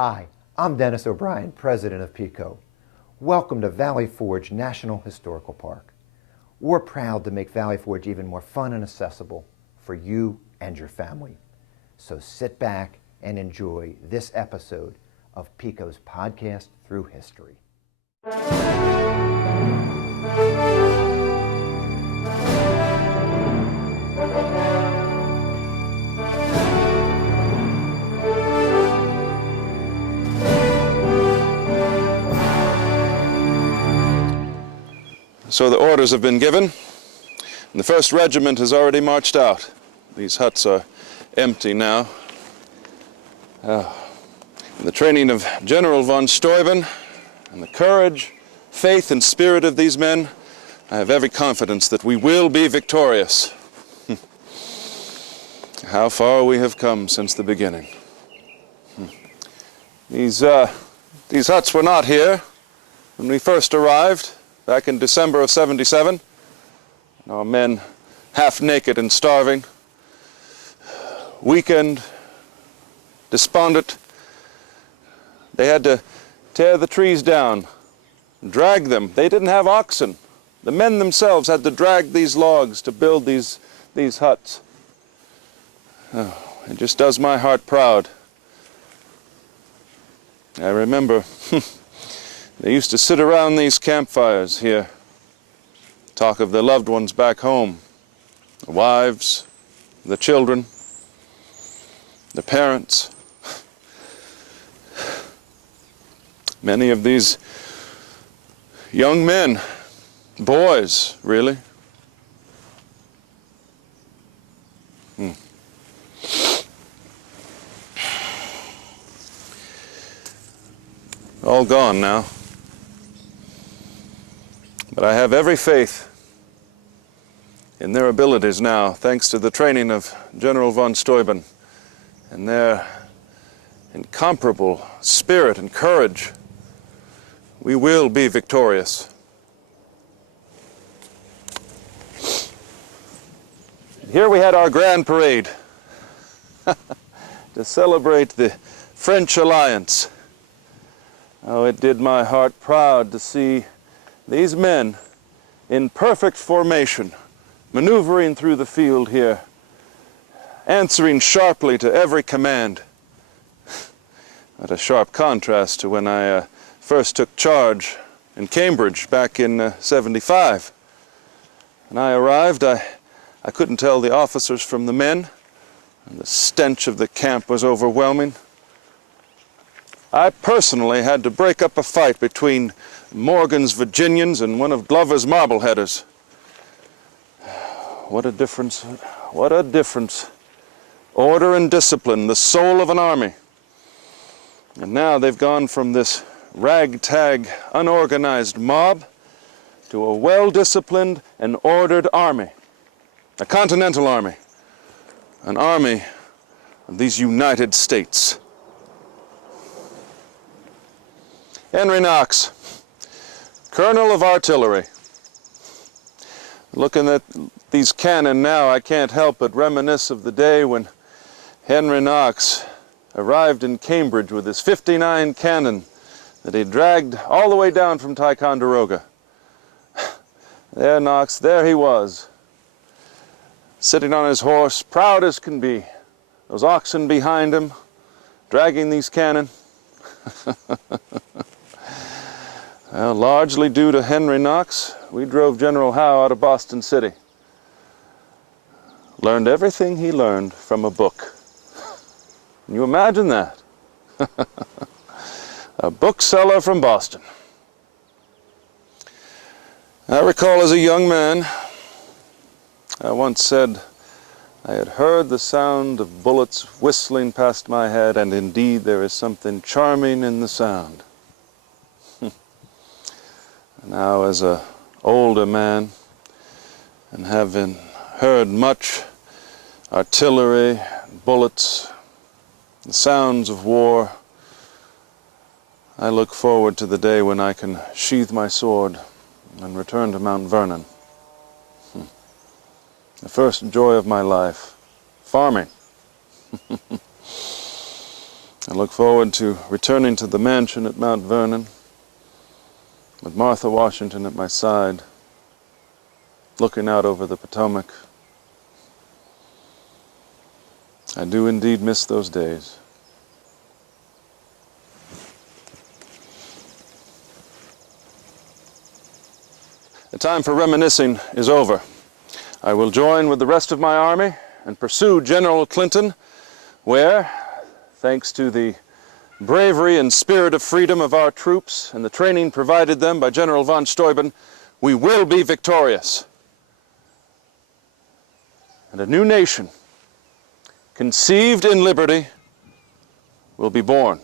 Hi, I'm Dennis O'Brien, President of PECO. Welcome to Valley Forge National Historical Park. We're proud to make Valley Forge even more fun and accessible for you and your family. So sit back and enjoy this episode of PECO's Podcast Through History. So the orders have been given, and the 1st Regiment has already marched out. These huts are empty now. In the training of General von Steuben and the courage, faith, and spirit of these men, I have every confidence that we will be victorious. How far we have come since the beginning. These huts were not here when we first arrived. Back in December of '77, our men half naked and starving, weakened, despondent. They had to tear the trees down, drag them. They didn't have oxen. The men themselves had to drag these logs to build these huts. Oh, it just does my heart proud. I remember they used to sit around these campfires here, talk of their loved ones back home, the wives, the children, the parents. Many of these young men, boys, really. All gone now. But I have every faith in their abilities now, thanks to the training of General von Steuben and their incomparable spirit and courage. We will be victorious. Here we had our grand parade to celebrate the French alliance. Oh, it did my heart proud to see these men in perfect formation, maneuvering through the field here, answering sharply to every command. What a sharp contrast to when I first took charge in Cambridge back in '75. When I arrived, I couldn't tell the officers from the men, and the stench of the camp was overwhelming. I personally had to break up a fight between Morgan's Virginians and one of Glover's Marbleheaders. What a difference, what a difference. Order and discipline, the soul of an army. And now they've gone from this ragtag, unorganized mob to a well-disciplined and ordered army, a continental army, an army of these United States. Henry Knox, Colonel of Artillery. Looking at these cannon now, I can't help but reminisce of the day when Henry Knox arrived in Cambridge with his 59 cannon that he dragged all the way down from Ticonderoga. There Knox, there he was, sitting on his horse, proud as can be. Those oxen behind him, dragging these cannon. Well, largely due to Henry Knox, we drove General Howe out of Boston City. Learned everything he learned from a book. Can you imagine that? A bookseller from Boston. I recall as a young man, I once said I had heard the sound of bullets whistling past my head, and indeed there is something charming in the sound. Now, as an older man, and having heard much artillery, bullets, the sounds of war, I look forward to the day when I can sheathe my sword and return to Mount Vernon. The first joy of my life, farming. I look forward to returning to the mansion at Mount Vernon with Martha Washington at my side, looking out over the Potomac. I do indeed miss those days. The time for reminiscing is over. I will join with the rest of my army and pursue General Clinton, where, thanks to the bravery and spirit of freedom of our troops and the training provided them by General von Steuben, we will be victorious. And a new nation, conceived in liberty, will be born.